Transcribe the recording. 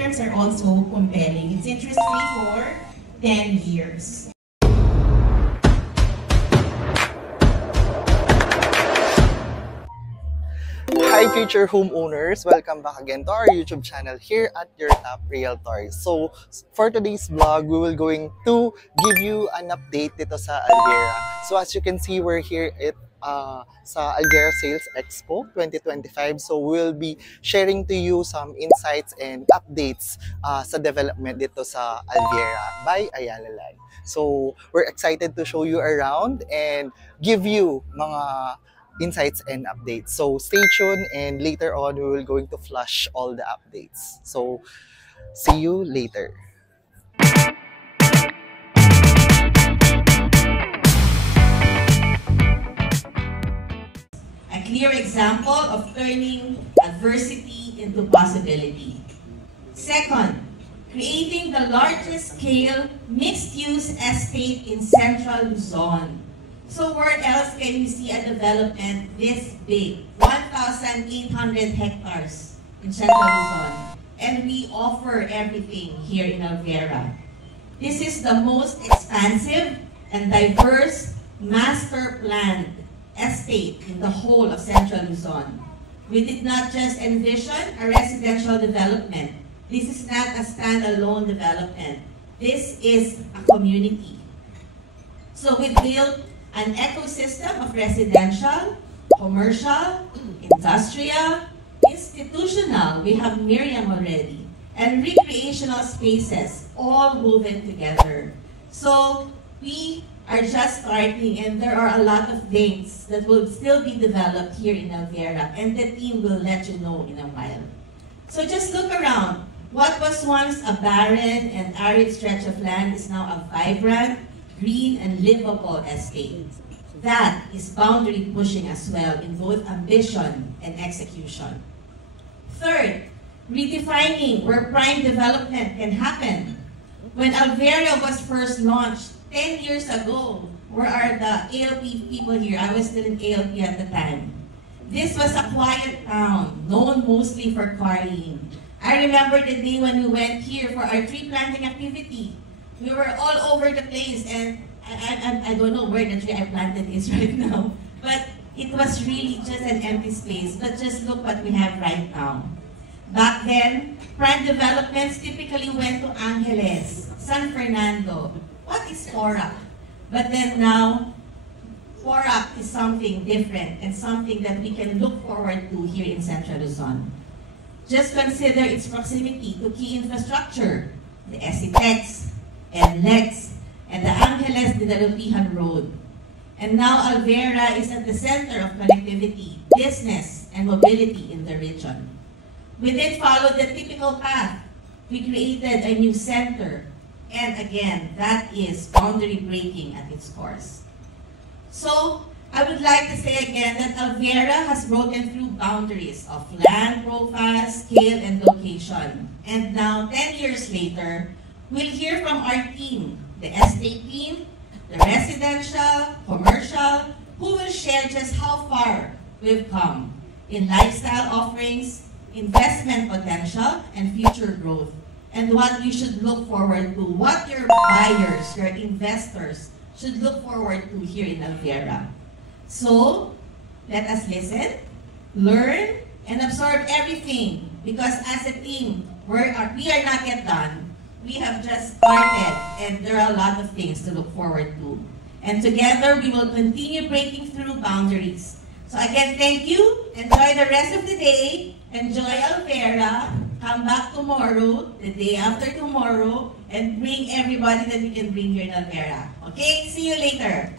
terms are also compelling. It's interest-free for 10 years. Hi future homeowners! Welcome back again to our YouTube channel here at Your Top Realtor. So for today's vlog, we will going to give you an update dito sa Alviera. So as you can see, we're here at sa Alviera Sales Expo 2025. So we'll be sharing to you some insights and updates sa development dito sa Alviera by Ayala Land. So we're excited to show you around and give you mga insights and updates. So stay tuned, and later on we will going to flash all the updates. So see you later. A clear example of turning adversity into possibility. Second, creating the largest scale mixed-use estate in Central Luzon. So where else can you see a development this big? 1,800 hectares in Central Luzon. And we offer everything here in Alviera. This is the most expansive and diverse master planned estate in the whole of Central Luzon. We did not just envision a residential development. This is not a standalone development. This is a community. So we built an ecosystem of residential, commercial, industrial, institutional, we have Miriam already, and recreational spaces, all woven together. So we are just starting, and there are a lot of things that will still be developed here in Alviera, and the team will let you know in a while. So just look around. What was once a barren and arid stretch of land is now a vibrant, green and livable estate. That is boundary pushing as well in both ambition and execution. Third, redefining where prime development can happen. When Alviera was first launched 10 years ago, where are the ALP people here? I was still in ALP at the time. This was a quiet town, known mostly for quarrying. I remember the day when we went here for our tree planting activity. We were all over the place, and I don't know where the tree I planted is right now, but it was really just an empty space. But just look what we have right now. Back then, prime developments typically went to Angeles, San Fernando. What is Porac? But then now, Porac is something different and something that we can look forward to here in Central Luzon. Just consider its proximity to key infrastructure, the SCTEX, NLEX, and the Angeles de Dalupihan Road. And now Alviera is at the center of connectivity, business, and mobility in the region. We did follow the typical path. We created a new center, and again, that is boundary breaking at its course. So, I would like to say again that Alviera has broken through boundaries of land profile, scale, and location. And now, 10 years later, we'll hear from our team, the estate team, the residential, commercial, who will share just how far we've come in lifestyle offerings, investment potential, and future growth, and what you should look forward to, what your buyers, your investors should look forward to here in Alviera. So, let us listen, learn, and absorb everything, because as a team, we are not yet done. We have just started, and there are a lot of things to look forward to. And together, we will continue breaking through boundaries. So again, thank you. Enjoy the rest of the day. Enjoy Alviera. Come back tomorrow, the day after tomorrow, and bring everybody that we can bring here in Alviera. Okay? See you later.